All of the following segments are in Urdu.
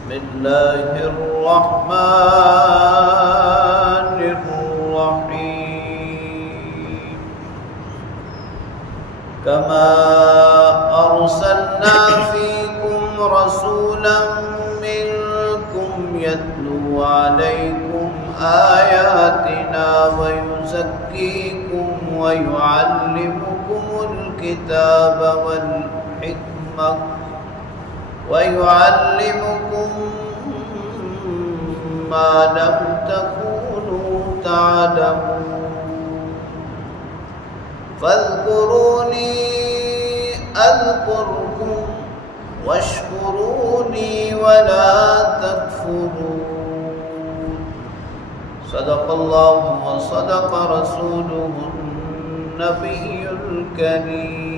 بسم الله الرحمن الرحيم كما أرسلنا فيكم رسولا منكم يتلو عليكم آياتنا ويزكيكم ويعلمكم الكتاب والحكمة ويعلمكم ما لم تكونوا تعلمون فاذكروني أذكركم واشكروني ولا تكفرون صدق الله وصدق رسوله النبي الكريم۔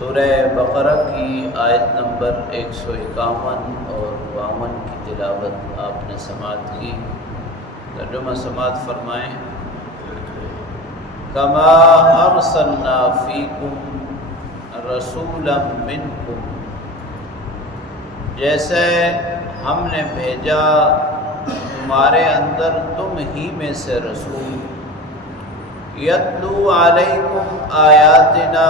سورہ بقرہ کی آیت نمبر 151 اور 52 کی تلاوت آپ نے سماعت کی۔ ترجمہ سماعت فرمائیں۔ کما ارسلنا فیکم رسولا منکم، جیسے ہم نے بھیجا تمہارے اندر تم ہی میں سے رسول، یتلو علیکم آیاتنا،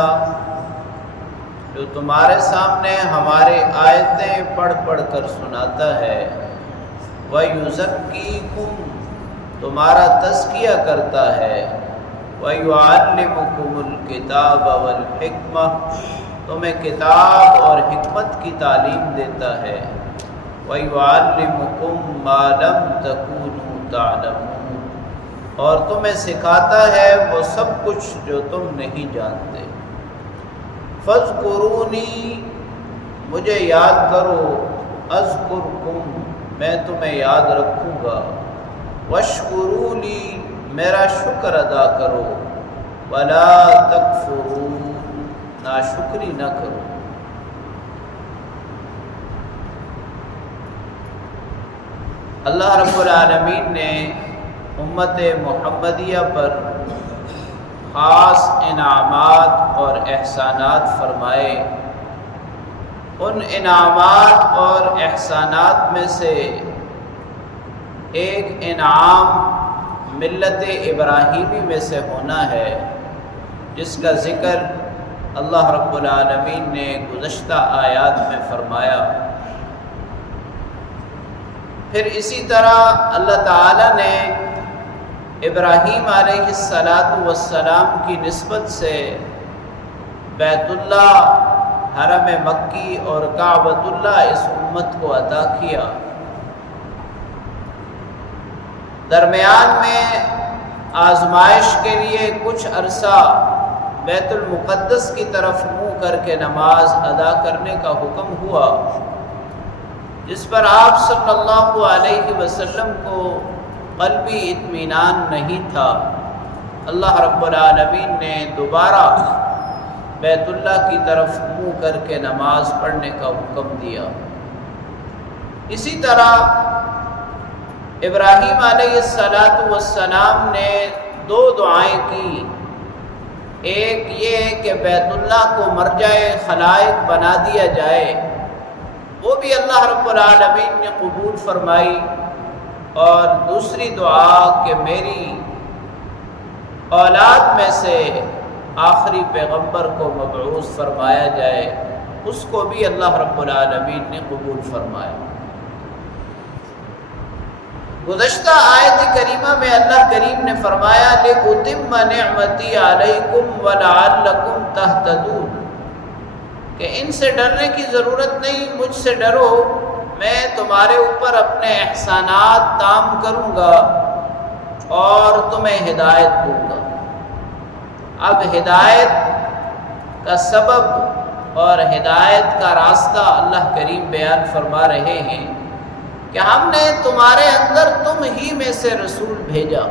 جو تمہارے سامنے ہمارے آیتیں پڑھ پڑھ کر سناتا ہے، وَيُزَكِّيكُمْ، تمہارا تزکیہ کرتا ہے، وَيُعَلِّمُكُمُ الْكِتَابَ وَالْحِكْمَةَ، تمہیں کتاب اور حکمت کی تعلیم دیتا ہے، وَيُعَلِّمُكُمْ مَا لَمْ تَكُونُوا تَعْلَمُونَ، اور تمہیں سکھاتا ہے وہ سب کچھ جو تم نہیں جانتے۔ فَاذْكُرُونِي، مجھے یاد کرو، اذکرکم، میں تمہیں یاد رکھوں گا، واشکروا لی، میرا شکر ادا کرو، ولا تکفرون، ناشکری نہ کرو۔ اللہ رب العالمین نے امت محمدیہ پر خاص انعامات اور احسانات فرمائے۔ ان انعامات اور احسانات میں سے ایک انعام ملت ابراہیمی میں سے ہونا ہے، جس کا ذکر اللہ رب العالمین نے گزشتہ آیات میں فرمایا۔ پھر اسی طرح اللہ تعالیٰ نے ابراہیم علیہ السلام کی نسبت سے بیت اللہ، حرم مکی اور کعبۃ اللہ اس امت کو عطا کیا۔ درمیان میں آزمائش کے لیے کچھ عرصہ بیت المقدس کی طرف منہ کر کے نماز ادا کرنے کا حکم ہوا، جس پر آپ صلی اللہ علیہ وسلم کو قلبی اطمینان نہیں تھا۔ اللہ رب العالمین نے دوبارہ بیت اللہ کی طرف منہ کر کے نماز پڑھنے کا حکم دیا۔ اسی طرح ابراہیم علیہ السلام نے دو دعائیں کی، ایک یہ کہ بیت اللہ کو مرجع خلائق بنا دیا جائے، وہ بھی اللہ رب العالمین نے قبول فرمائی، اور دوسری دعا کہ میری اولاد میں سے آخری پیغمبر کو مبعوث فرمایا جائے، اس کو بھی اللہ رب العالمین نے قبول فرمایا۔ گزشتہ آیت کریمہ میں اللہ کریم نے فرمایا لِأُتِمَّ نِعْمَتِي عَلَيْكُمْ وَلَعَلَّكُمْ تَهْتَدُونَ، کہ ان سے ڈرنے کی ضرورت نہیں، مجھ سے ڈرو، میں تمہارے اوپر اپنے احسانات تام کروں گا اور تمہیں ہدایت دوں گا۔ اب ہدایت کا سبب اور ہدایت کا راستہ اللہ کریم بیان فرما رہے ہیں کہ ہم نے تمہارے اندر تم ہی میں سے رسول بھیجا،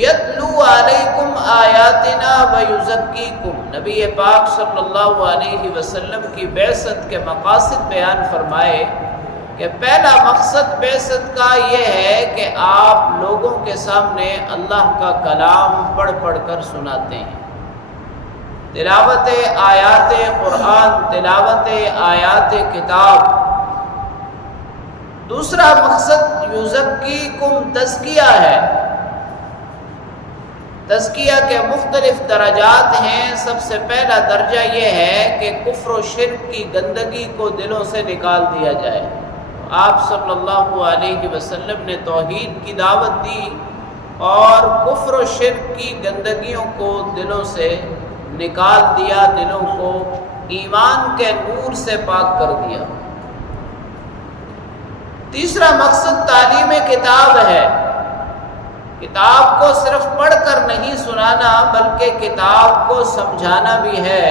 یتلو علیکم آیاتنا ویزکیکم، نبی پاک صلی اللہ علیہ وسلم کی بعثت کے مقاصد بیان فرمائے کہ پہلا مقصد بعثت کا یہ ہے کہ آپ لوگوں کے سامنے اللہ کا کلام پڑھ پڑھ کر سناتے ہیں۔ تلاوت آیات قرآن، تلاوت آیات کتاب۔ دوسرا مقصد یزکیکم تزکیہ ہے۔ تزکیہ کے مختلف درجات ہیں۔ سب سے پہلا درجہ یہ ہے کہ کفر و شرک کی گندگی کو دلوں سے نکال دیا جائے۔ آپ صلی اللہ علیہ وسلم نے توحید کی دعوت دی اور کفر و شرک کی گندگیوں کو دلوں سے نکال دیا، دلوں کو ایمان کے نور سے پاک کر دیا۔ تیسرا مقصد تعلیم کتاب ہے۔ کتاب کو صرف پڑھ کر نہیں سنانا بلکہ کتاب کو سمجھانا بھی ہے۔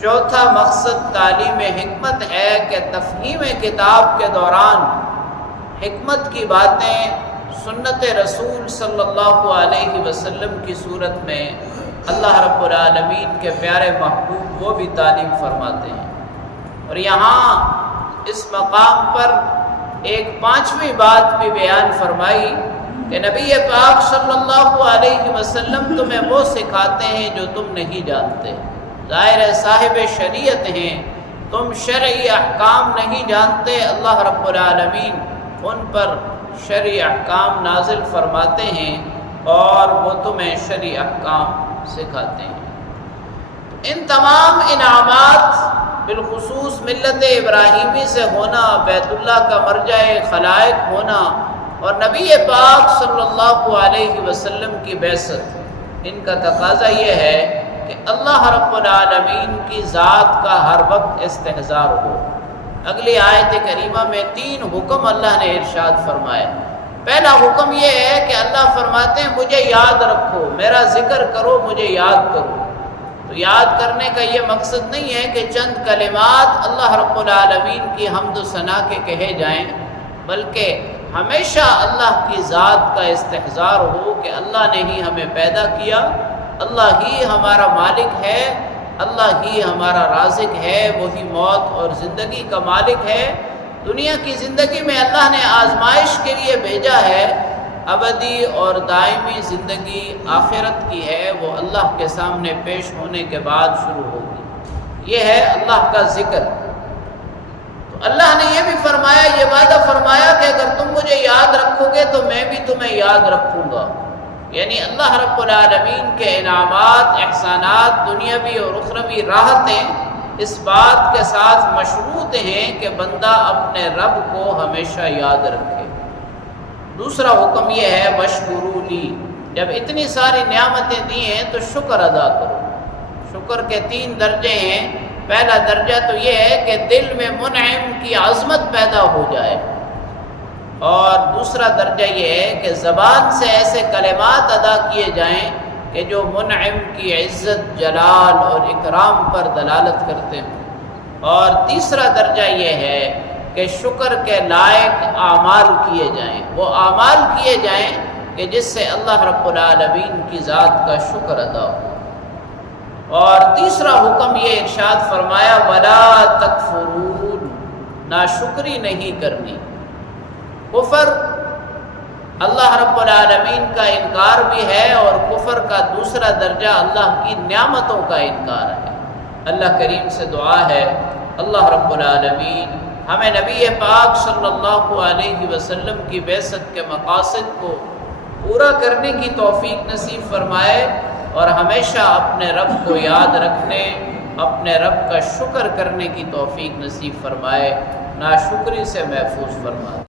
چوتھا مقصد تعلیم حکمت ہے کہ تفہیم کتاب کے دوران حکمت کی باتیں سنت رسول صلی اللہ علیہ وسلم کی صورت میں اللہ رب العالمین کے پیارے محبوب وہ بھی تعلیم فرماتے ہیں۔ اور یہاں اس مقام پر ایک پانچویں بات بھی بیان فرمائی کہ نبی پاک صلی اللہ علیہ وسلم تمہیں وہ سکھاتے ہیں جو تم نہیں جانتے۔ ظاہر صاحب شریعت ہیں، تم شرعی احکام نہیں جانتے، اللہ رب العالمین ان پر شرعی احکام نازل فرماتے ہیں اور وہ تمہیں شرعی احکام سکھاتے ہیں۔ ان تمام انعامات بالخصوص ملت ابراہیمی سے ہونا، بیت اللہ کا مرجع خلائق ہونا اور نبی پاک صلی اللہ علیہ وسلم کی بعثت، ان کا تقاضا یہ ہے کہ اللہ رب العالمین کی ذات کا ہر وقت استحضار ہو۔ اگلی آیت کریمہ میں 3 حکم اللہ نے ارشاد فرمائے۔ پہلا حکم یہ ہے کہ اللہ فرماتے ہیں مجھے یاد رکھو، میرا ذکر کرو، مجھے یاد کرو۔ تو یاد کرنے کا یہ مقصد نہیں ہے کہ چند کلمات اللہ رب العالمین کی حمد و ثنا کے کہے جائیں، بلکہ ہمیشہ اللہ کی ذات کا استحضار ہو کہ اللہ نے ہی ہمیں پیدا کیا، اللہ ہی ہمارا مالک ہے، اللہ ہی ہمارا رازق ہے، وہی موت اور زندگی کا مالک ہے۔ دنیا کی زندگی میں اللہ نے آزمائش کے لیے بھیجا ہے، ابدی اور دائمی زندگی آخرت کی ہے، وہ اللہ کے سامنے پیش ہونے کے بعد شروع ہوگی۔ یہ ہے اللہ کا ذکر۔ تو اللہ نے یہ بھی فرمایا، یہ وعدہ فرمایا کہ اگر تم مجھے یاد رکھو گے تو میں بھی تمہیں یاد رکھوں گا۔ یعنی اللہ رب العالمین کے انعامات، احسانات، دنیاوی اور اخروی راحتیں اس بات کے ساتھ مشروط ہیں کہ بندہ اپنے رب کو ہمیشہ یاد رکھے۔ دوسرا حکم یہ ہے واشکروا لی، جب اتنی ساری نعمتیں دی ہیں تو شکر ادا کرو۔ شکر کے 3 درجے ہیں۔ پہلا درجہ تو یہ ہے کہ دل میں منعم کی عظمت پیدا ہو جائے، اور دوسرا درجہ یہ ہے کہ زبان سے ایسے کلمات ادا کیے جائیں کہ جو منعم کی عزت، جلال اور اکرام پر دلالت کرتے ہوں، اور تیسرا درجہ یہ ہے کہ شکر کے لائق اعمال کیے جائیں، وہ اعمال کیے جائیں کہ جس سے اللہ رب العالمین کی ذات کا شکر ادا ہو۔ اور تیسرا حکم یہ ارشاد فرمایا ولا تکفرون، ناشکری نہیں کرنی۔ کفر اللہ رب العالمین کا انکار بھی ہے، اور کفر کا دوسرا درجہ اللہ کی نعمتوں کا انکار ہے۔ اللہ کریم سے دعا ہے اللہ رب العالمین ہمیں نبی پاک صلی اللہ علیہ وسلم کی بعثت کے مقاصد کو پورا کرنے کی توفیق نصیب فرمائے، اور ہمیشہ اپنے رب کو یاد رکھنے، اپنے رب کا شکر کرنے کی توفیق نصیب فرمائے، ناشکری سے محفوظ فرمائے۔